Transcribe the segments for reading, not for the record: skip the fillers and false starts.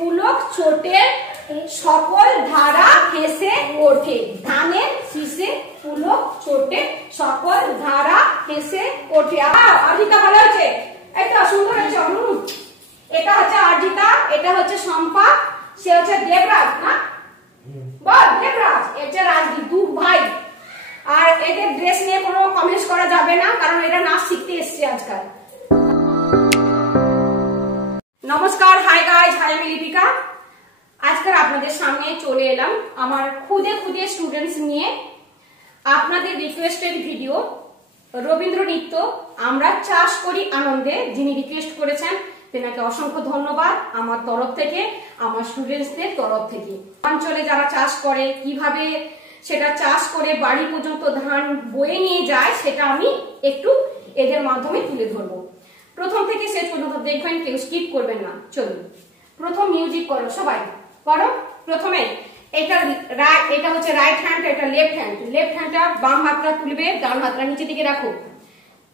পুলক ছোটে সকল ধারা হেসে ওঠে। ধানের শীষে পুলক ছোটে সকল ধারা হেসে ওঠে। অর্জিতা ভালো হয়েছে, এটা সুন্দর হয়েছে। এটা হচ্ছে অর্জিতা, এটা হচ্ছে শম্পা, সে হচ্ছে দেবরাজ না, বল দেবরাজ, এটা রাজদীপ, দু ভাই। আর এদের ড্রেস নিয়ে কোনো কমেন্টস করা যাবে না, কারণ এটা নাচ শিখতে এসছে আজকাল। নমস্কার, হাই গাইস, হাই আমি লিপিকা। আজকাল আপনাদের সামনে চলে এলাম আমার খুদে খুদে স্টুডেন্টস নিয়ে। আপনাদের রিকোয়েস্টেড ভিডিও রবীন্দ্র নৃত্য আমরা চাষ করি আনন্দে, যিনি রিকোয়েস্ট করেছেন তেনাকে অসংখ্য ধন্যবাদ আমার তরফ থেকে, আমার স্টুডেন্টসদের তরফ থেকে। অঞ্চলে যারা চাষ করে কিভাবে সেটা চাষ করে বাড়ি পর্যন্ত ধান বয়ে নিয়ে যায়, সেটা আমি একটু এদের মাধ্যমে তুলে ধরবো। প্রথম থেকে শেষ পর্যন্ত দেখবেন, কেউ স্কিপ করবেন না। চলুন, প্রথম মিউজিক করো, সবাই করো। প্রথমে এটা হচ্ছে রাইট হ্যান্ড, এটা লেফট হ্যান্ড। লেফট হ্যান্ডটা বাম হাতটা তুলবে, ডান হাতটা নিচে দিকে রাখো।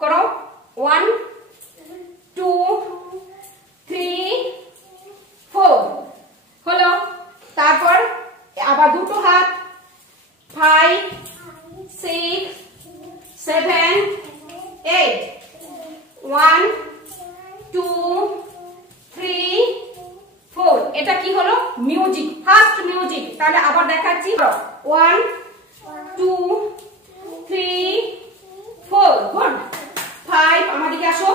করো 1 2 3 4 হলো। তারপর আবার দুটো হাত 5 6 7 8 1 2 3 4। এটা কি হলো? Music, first music. তাহলে আবার দেখাচ্ছি, 1 2 3 4, গুড। 5, আমার দিকে আসো,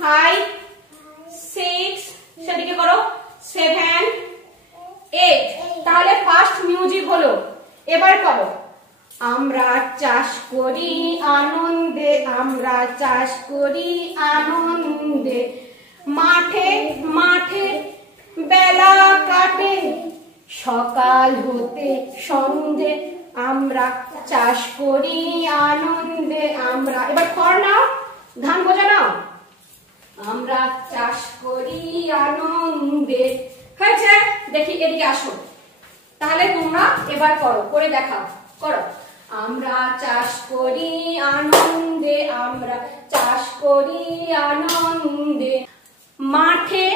5 6, সেদিকে করো, 7 8। তাহলে ফার্স্ট মিউজিক হলো। এবার করো, আমরা চাষ করি আনন্দে, আমরা চাষ করি আনন্দে, মাঠে মাঠে বেলা কাটে, সকাল হতে সন্ধে, আমরা চাষ করি আনন্দে আমরা। এবার খড় নাও, ধান বোঝা নাও, আমরা চাষ করি আনন্দে। হয়েছে? দেখি এদিকে আসো, তাহলে তোমরা এবার করো, করে দেখাও, করো। আমরা চাষ করি আনন্দে, আমরা চাষ করি আনন্দে, মাঠে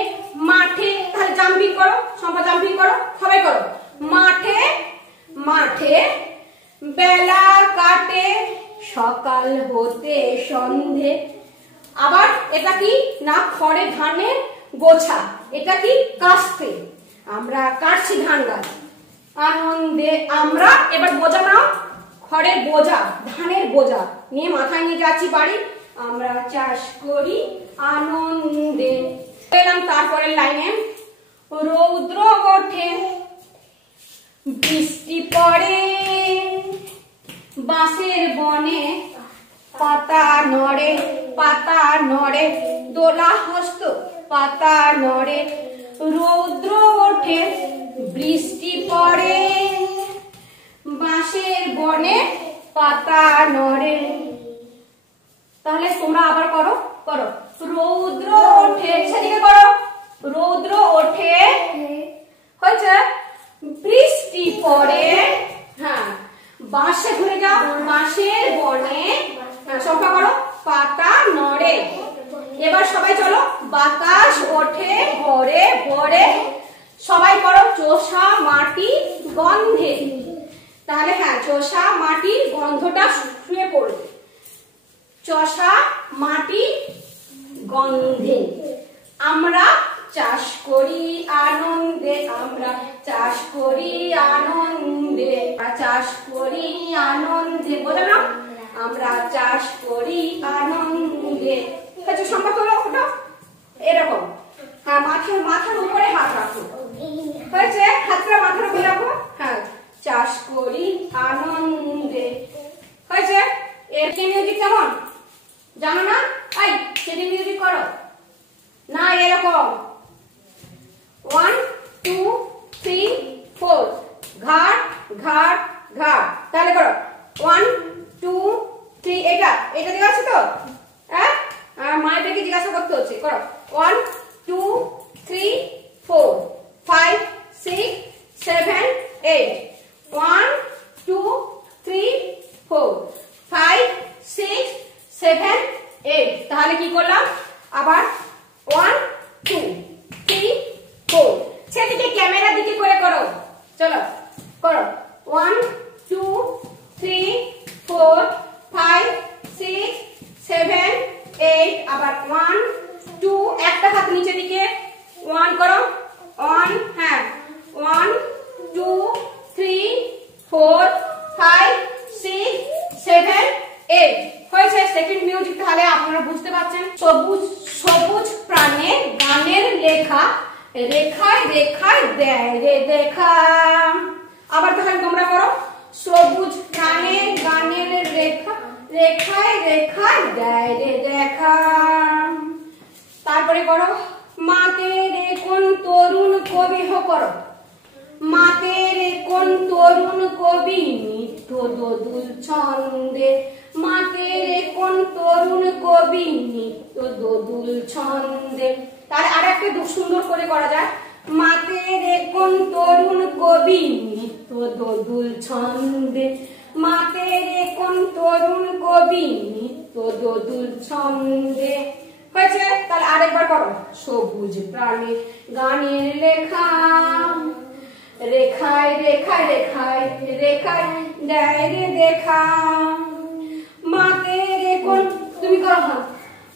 মাঠে। তাহলে জাম্পিং করো, সম্পা জাম্পিং করো, সবাই করো। মাঠে মাঠে বেলা কাটে, সকাল হতে সন্ধে। আবার এটা কি না, খড়ে ধানের গোছা, এটা কি কাস্তে, আমরা কাটছি ধান গাছ আনন্দে আমরা। এবার বোঝা নাও, খড়ের বোঝা, ধানের বোঝা নিয়ে মাথায় নিয়ে যাচ্ছি বাড়ি, আমরা চাষ করি আনন্দে। এলাম তারপরের লাইনে, রৌদ্র ওঠে বৃষ্টি পড়ে, বাঁশের বনে পাতা নড়ে, পাতা নড়ে, দোলা হস্ত পাতা নড়ে, রৌদ্র ওঠে বৃষ্টি পড়ে, বাঁশের বনে পাতা নড়ে। তাহলে তোমরা আবার করো, করো। রৌদ্র ওঠে, সেদিকে করো, রৌদ্র ওঠে, হয়েছে, বৃষ্টি পড়ে, হ্যাঁ, বাঁশে ঘুরে যাও, বাঁশের বনে, হ্যাঁ, সব করো, পাতা নড়ে। এবার সবাই চলো, বাতাস ওঠে ভরে ভরে, সবাই করো, চোষা মাটি গন্ধে। তাহলে হ্যাঁ, চোষা মাটি গন্ধটা শুয়ে পড়বে, চষা মাটি গন্ধে। আমরা চাষ করি আনন্দে, আমরা চাষ করি আনন্দে, চাষ করি আনন্দে, বোঝা না, আমরা চাষ করি আনন্দে। আচ্ছা, সম্ভব হলো ওটা এরকম, হ্যাঁ, মাথার উপরে হাত রাখো, হয়েছে, হাতটা মাথার উপরে রাখো, হ্যাঁ, চাষ করি আনন্দে, হয়েছে। এর কি মিউজিক কেমন জানো না? এই সেটি মিউজিক করো না, এরকম 1 2 3 4, ঘাট ঘাট ঘাট। তাহলে করো 1 2 3, এটা দিকে আছে তো, হ্যাঁ, মায়েদেরকে জিজ্ঞাসা করতে হচ্ছে, করো 1 2 3 4 5 6 7 8, 1 2 3 4 5 6 7 8। তাহলে কি করলাম, আবার 1 2 চলো করো 1 2 3 4 5 6 7 8 আবার 1 2 একটা হাত নিচে দিকে 1 করো 1 হ্যাঁ 1 2 3 4 5 6 7 8 হয়েছে। সেকেন্ড মিউজিক তাহলে আপনারা বুঝতে পারছেন। সবুজ সবুজ প্রাণে গানের লেখা রেখায় রেখায় দেয় রে দেখা। আবার তাহলে তোমরা করো সবুজ প্রাণে গানের রেখা রেখায় রেখায় দেয় রে দেখা। তারপরে করো মাতে রে কোন তরুণ কবি হো করো মাতে রে কোন তরুণ কবি নিত্য দোদুল ছন্দে মাতে রে কোন তরুণ কবি নিত্য দোদুল ছন্দে। তাহলে আর একটা সুন্দর করে করা যায় মাতে রে কোন তরুণ কবি নিত্য দোদুল ছন্দে মাতে রে কোন তরুণ কবি নিত্য দোদুল ছন্দে। হয়েছে। তাহলে আরেকবার করো সবুজ প্রাণে গানের লেখা রেখায় রেখায় রেখায় রেখায় দেয় রে দেখা। মাতে রে কোন তুমি করো হ্যাঁ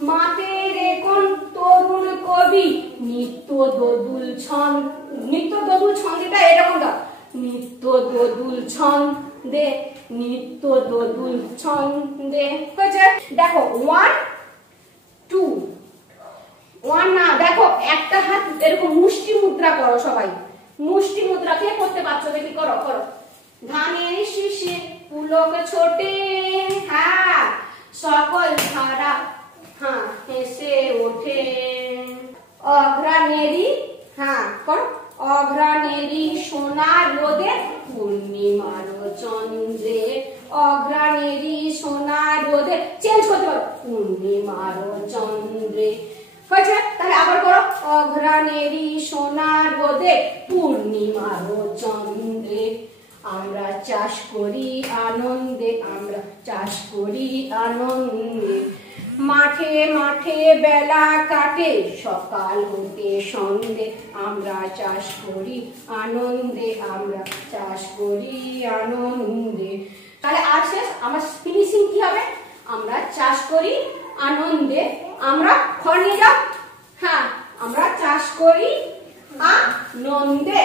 মাতে রে কোন তরুণ কবি নিত্য দোদুল ছন্দ নিত্য দোদুল ছন্দটা এরকম দাও নিত্য দোদুল ছন্দে নিত্য দোদুল ছন্দে। হয়েছে। দেখো 1 2 1 না দেখো একটা হাত এরকম মুষ্টি মুদ্রা করো সবাই মুষ্টি মুদ্রা কে করতে পারছো দেখি করো করো ধানের শীষে পুলক ছোটে হ্যাঁ সকল ধারা হ্যাঁ হেসে ওঠে অঘ্রাণেরই হ্যাঁ করো অঘ্রাণেরই সোনার রোদে পূর্ণিমার চন্দ্রে অঘ্রাণেরই সোনার রোদে চেঞ্জ করতে পারো পূর্ণিমার চন্দ্রে। হয়েছে। তাহলে আবার করো অঘ্রাণেরই সোনার রোদে পূর্ণিমার চন্দ্রে আমরা চাষ করি আনন্দে আমরা চাষ করি আনন্দে মাঠে মাঠে বেলা কাটে সকাল হতে সন্ধ্যে আমরা চাষ করি আনন্দে আমরা চাষ করি আনন্দে। তাহলে আর শেষ আমার ফিনিশিং কি হবে আমরা চাষ করি আনন্দে আমরা ঘর নিয়ে যাও হ্যাঁ আমরা চাষ করি আনন্দে।